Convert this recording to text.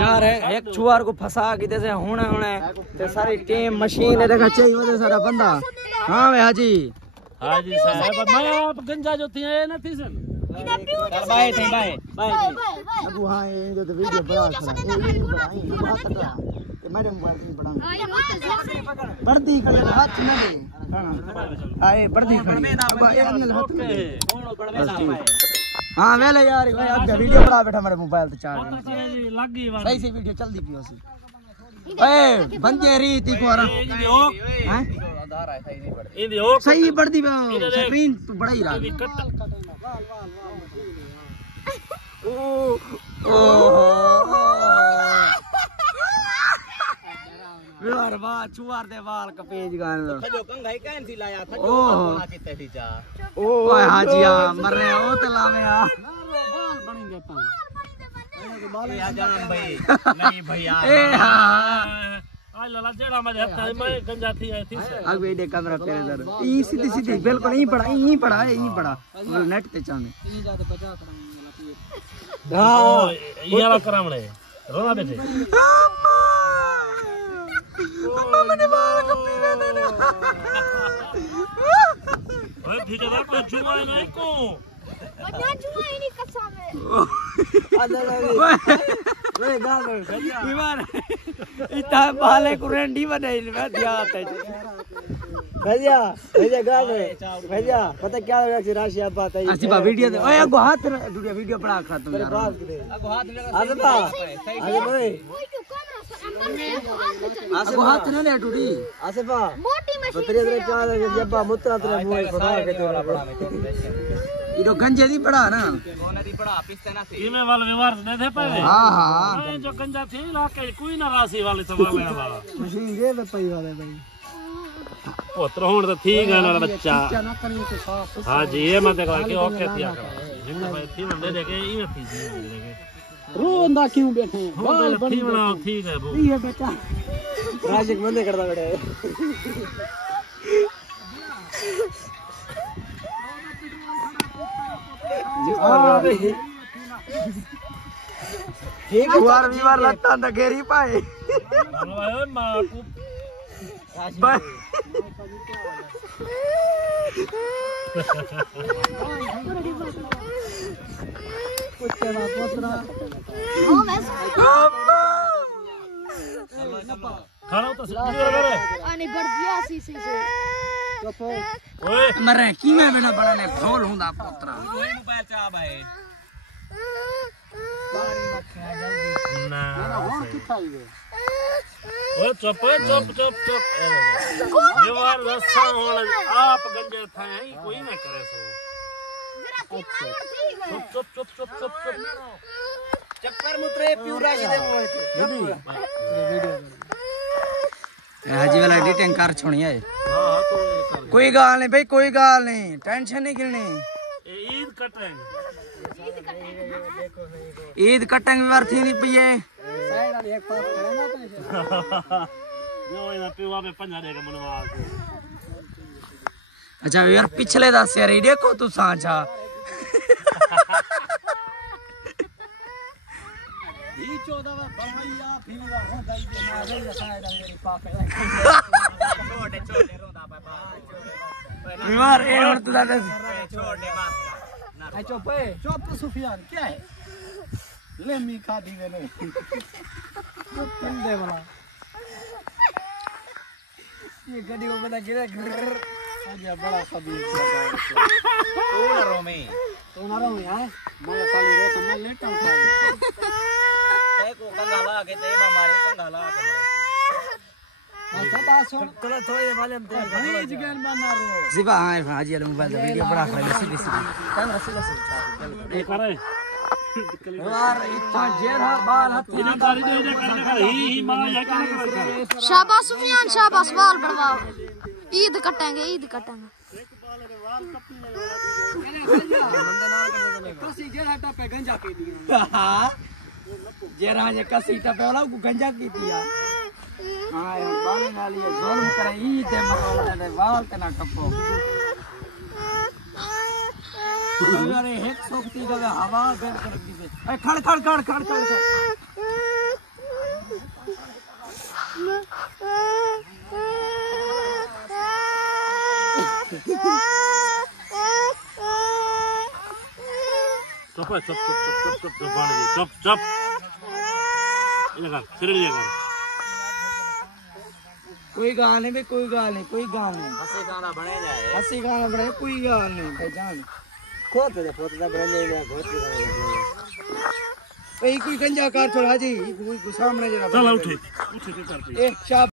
यार एक छुआर को फंसा के जैसे होने होने ते सारी टीम मशीन देखा चाहिए वजह सारा बंदा। हां भाई हाजी साहब मैं आप गंजा जो थी है ना थी सन बाय थे बाय अबू। हां ये जो तो वीडियो बड़ा खड़ा ते मेरे मोबाइल में बड़ा बर्दी कर हाथ में दे। हां आए बर्दी खड़ी अब एक ने हाथ में कौन बड़वे ना पाए। हां वेले यार भाई अब वीडियो बना बैठा मेरे मोबाइल ते चार्ज लग गई सही से वीडियो चलदी पियो सी। ए बंदे रीति को रहा हैं आधार है सही नहीं पड़ती इंदी हो सही पड़ती स्क्रीन तो बड़ा ही रहा। ओ यार वाह चुआर दे वाल कपेज गान खजो कंघाई कान थी लाया खजो कोना किते थी चा ओ हाजिया मर रहे हो तो लावे आ बाल बनी जाता बाल आ जान भाई नहीं भैया ए हां आ लला जेड़ा मेरे हाथ में गंजा थी आई थी अब ये कैमरा तेरे इधर ई सीधी सीधी बिल्कुल नहीं पड़ा नेट ते चाने ई जाते बजा करांगे हां ये वाला करावणे रोना बेटे मम्मा मैंने बाल कपी मैंने ओए ठीक है कोई जुआ नहीं को बड़ा जुआ ही नहीं कसम है आजा वे गाल बीमार इतना बाले कुरेंडी बनाई मैं ध्यान है भैया गाल भैया पता क्या हो गया राशि आप बात है आसिफा वीडियो ओए अगो हाथ वीडियो बड़ा खत्म मेरे पास अगो हाथ आसिफा आगे भाई आसिफा हाथ न ले टूटी आसिफा मोटी मशीन तेरे तेरे क्या जब्बा मुत्रा तेरे मुंह फटा के तेरा बड़ा इरो गंजे दी पड़ा ना कोना दी पड़ा पिस्ते ना थी में वाला व्यवहार दे दे पे हां जो गंजा थी लाके कोई ना राशि वाले तो वाला मशीन दे पे पई वाले भाई पुत्र होण तो ठीक है ना बच्चा हां जी ये मत देखा कि ओके थी आ जिंदा भाई थी दे दे के ई थी रोंदा क्यों बैठे बाल थी बनाओ ठीक है वो ये बेटा राजिक बंदे करदा बैठे ठीक बार लगता ना घेरी पाए मां को पुत्रा पुत्रा खाना तो करे आने बढ़ गया सी से चुप ओए मरे की में बिना बनाने खोल हुंदा पुत्रा मोबाइल चा भाई पानी मत खा जल्दी ना हो किथाई वे ओ चुप ये वार रस्सा होना आप गंजे थे कोई ना करे सो चुप चक्कर मुतरे प्यूरा जी दे हाजी वाला डिटेन कार छोड़ी है हां तो कोई गाल नहीं भाई कोई गाल नहीं टेंशन नहीं करनी ईद कटेंगे ईद कटेंगे बार थी नहीं पिए साइड वाली एक पास खड़े ना जो ना पिवा पे पंजा देगा मनवा अच्छा यार पिछले दस यार देखो तू सांचा ई 14 बढ़ाइया फिरवा हो गई ना रे साइड मेरी पापे छोटे रोदा बाबा बीमार ए और तू दादा छोटे बस ना चुप सुफियान क्या है ले मी खा दी मैंने तुम दे वाला ये गाड़ी को बता गिरा आजा बड़ा खबीर तो ना रो में हां मैं खाली रो तो मैं लेटा हूं ते को कंगा लगा के ते मारे कंगा लगा के मारे अच्छा बात सुन गलत हो ये वाले हम घणी जगह मारना रो सिवा हाजी वाले मोबाइल वीडियो बड़ा खराब सीधी कैमरा सीधा ये करे यार इतना जेरा बाल हथी ना गाड़ी दे ही मां या क्या शाबाश सुफियान शाबाश बाल बढ़वाओ ईद कटेंगे एक बाल रे वाल कपने बंदे नाल करने कसी जेरा टपे गंजा की दी हां जेरा जे कसी टपे वाला को गंजा की दिया हां यार बाल नाल ये जुल्म करे ईद मरोड़ा दे वाल तना टपो अरे एक सोकती का हवा बेल कर दी खड़ चुप चुप चुप चुप चुप चुप बाण जी चुप चुप ये कर सिर ये कर कोई गाल नहीं, कोई गाल नहीं, कोई गाल नहीं। हंसी गाना बने जाए, हंसी गाना बने, कोई गाल नहीं भाई जान। खोत दे बने जाए, घोट के बने कोई गंजा कार छोड़ा जी, कोई सामने जरा चल उठे उठे कर ए शाबाश।